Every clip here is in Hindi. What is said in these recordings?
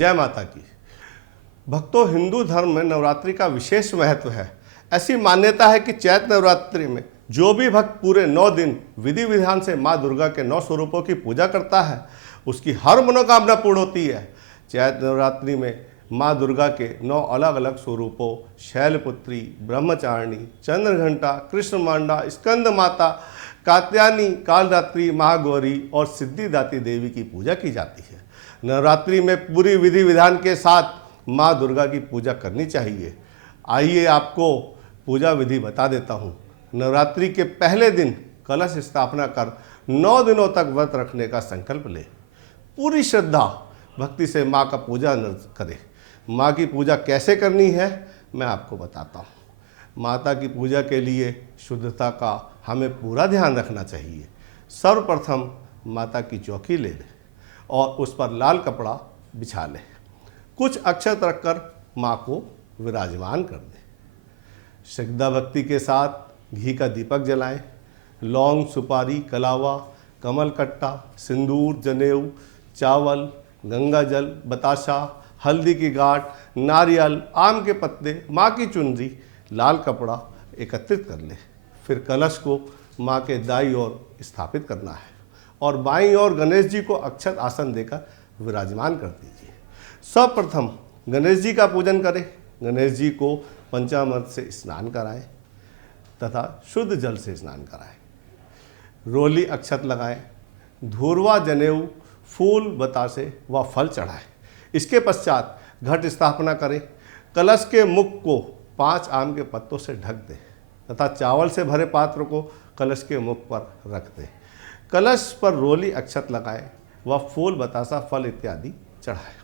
जय माता की। भक्तों, हिंदू धर्म में नवरात्रि का विशेष महत्व है। ऐसी मान्यता है कि चैत्र नवरात्रि में जो भी भक्त पूरे 9 दिन विधि विधान से माँ दुर्गा के 9 स्वरूपों की पूजा करता है, उसकी हर मनोकामना पूर्ण होती है। चैत्र नवरात्रि में माँ दुर्गा के 9 अलग अलग स्वरूपों शैलपुत्री, ब्रह्मचारिणी, चंद्रघंटा, कृष्ण मांडा, स्कंद माता, कात्यायनी, कालरात्रि, महागौरी और सिद्धिदात्री देवी की पूजा की जाती है। नवरात्रि में पूरी विधि विधान के साथ माँ दुर्गा की पूजा करनी चाहिए। आइए आपको पूजा विधि बता देता हूँ। नवरात्रि के पहले दिन कलश स्थापना कर 9 दिनों तक व्रत रखने का संकल्प ले। पूरी श्रद्धा भक्ति से माँ का पूजा करें। माँ की पूजा कैसे करनी है मैं आपको बताता हूँ। माता की पूजा के लिए शुद्धता का हमें पूरा ध्यान रखना चाहिए। सर्वप्रथम माता की चौकी ले लें और उस पर लाल कपड़ा बिछा लें। कुछ अक्षत रखकर माँ को विराजमान कर दें। श्रद्धा भक्ति के साथ घी का दीपक जलाएं। लौंग, सुपारी, कलावा, कमल कट्टा, सिंदूर, जनेऊ, चावल, गंगा जल, बताशा, हल्दी की गांठ, नारियल, आम के पत्ते, माँ की चुनरी, लाल कपड़ा एकत्रित कर लें। फिर कलश को माँ के दाईं ओर स्थापित करना है और बाईं ओर गणेश जी को अक्षत आसन देकर विराजमान कर दीजिए। सर्वप्रथम गणेश जी का पूजन करें। गणेश जी को पंचामृत से स्नान कराएं तथा शुद्ध जल से स्नान कराएं। रोली अक्षत लगाएं। धूर्वा, जनेऊ, फूल, बतासे व फल चढ़ाएं। इसके पश्चात घट स्थापना करें। कलश के मुख को 5 आम के पत्तों से ढक दें तथा चावल से भरे पात्र को कलश के मुख पर रख दें। कलश पर रोली अक्षत लगाएं व फूल, बतासा, फल इत्यादि चढ़ाएं।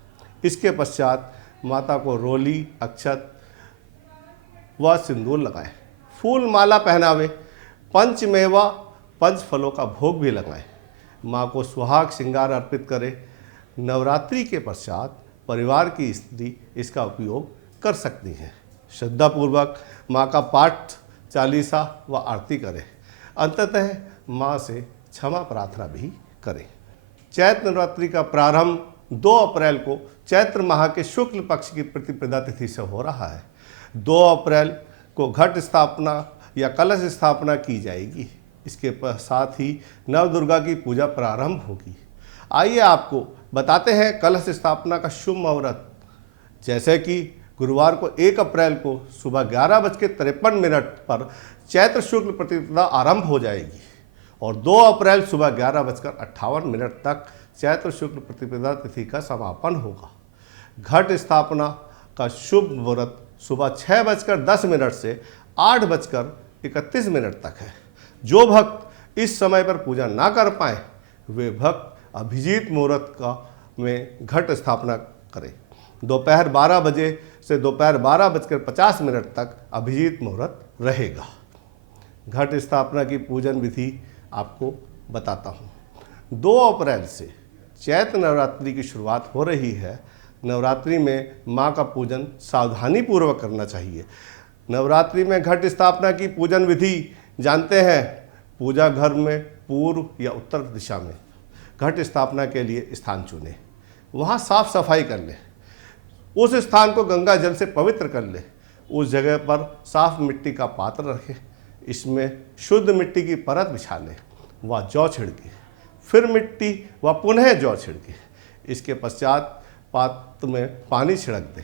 इसके पश्चात माता को रोली, अक्षत व सिंदूर लगाएं। फूल माला पहनावे। पंचमेवा, 5 फलों का भोग भी लगाएं। माँ को सुहाग श्रृंगार अर्पित करें। नवरात्रि के पश्चात परिवार की स्त्री इसका उपयोग कर सकती हैं। श्रद्धापूर्वक माँ का पाठ, चालीसा व आरती करें। अंततः माँ से क्षमा प्रार्थना भी करें। चैत्र नवरात्रि का प्रारंभ 2 अप्रैल को चैत्र माह के शुक्ल पक्ष की प्रतिपदा तिथि से हो रहा है। 2 अप्रैल को घट स्थापना या कलश स्थापना की जाएगी। इसके साथ ही नव दुर्गा की पूजा प्रारंभ होगी। आइए आपको बताते हैं कलश स्थापना का शुभ मुहूर्त। जैसे कि गुरुवार को 1 अप्रैल को सुबह 11:53 पर चैत्र शुक्ल प्रतिपदा आरंभ हो जाएगी और 2 अप्रैल सुबह 11:58 तक चैत्र शुक्ल प्रतिपदा तिथि का समापन होगा। घट स्थापना का शुभ मुहूर्त सुबह 6:10 से 8:31 तक है। जो भक्त इस समय पर पूजा ना कर पाए वे भक्त अभिजीत मुहूर्त का में घट स्थापना करें। दोपहर 12 बजे से दोपहर 12:50 तक अभिजीत मुहूर्त रहेगा। घट स्थापना की पूजन विधि आपको बताता हूँ। 2 अप्रैल से चैत्र नवरात्रि की शुरुआत हो रही है। नवरात्रि में माँ का पूजन सावधानी पूर्वक करना चाहिए। नवरात्रि में घट स्थापना की पूजन विधि जानते हैं। पूजा घर में पूर्व या उत्तर दिशा में घट स्थापना के लिए स्थान चुनें। वहाँ साफ सफाई कर लें। उस स्थान को गंगा जल से पवित्र कर लें। उस जगह पर साफ मिट्टी का पात्र रखें। इसमें शुद्ध मिट्टी की परत बिछा लें व जौ छिड़के। फिर मिट्टी व पुनः जौ छिड़के। इसके पश्चात पात्र में पानी छिड़क दें।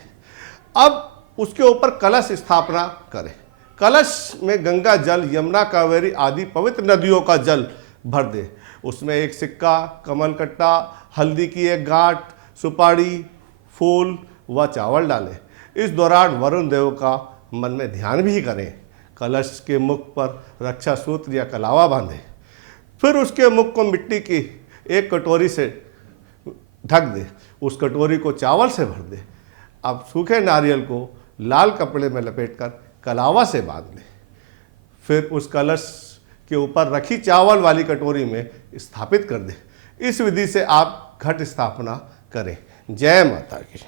अब उसके ऊपर कलश स्थापना करें। कलश में गंगा जल, यमुना, कावेरी आदि पवित्र नदियों का जल भर दें। उसमें एक सिक्का, कमल कट्टा, हल्दी की एक गांठ, सुपारी, फूल व चावल डालें। इस दौरान वरुण देव का मन में ध्यान भी करें। कलश के मुख पर रक्षा सूत्र या कलावा बांधें। फिर उसके मुख को मिट्टी की एक कटोरी से ढक दें। उस कटोरी को चावल से भर दें। अब सूखे नारियल को लाल कपड़े में लपेटकर कलावा से बांध लें। फिर उस कलश के ऊपर रखी चावल वाली कटोरी में स्थापित कर दें। इस विधि से आप घट स्थापना करें। जय माता की।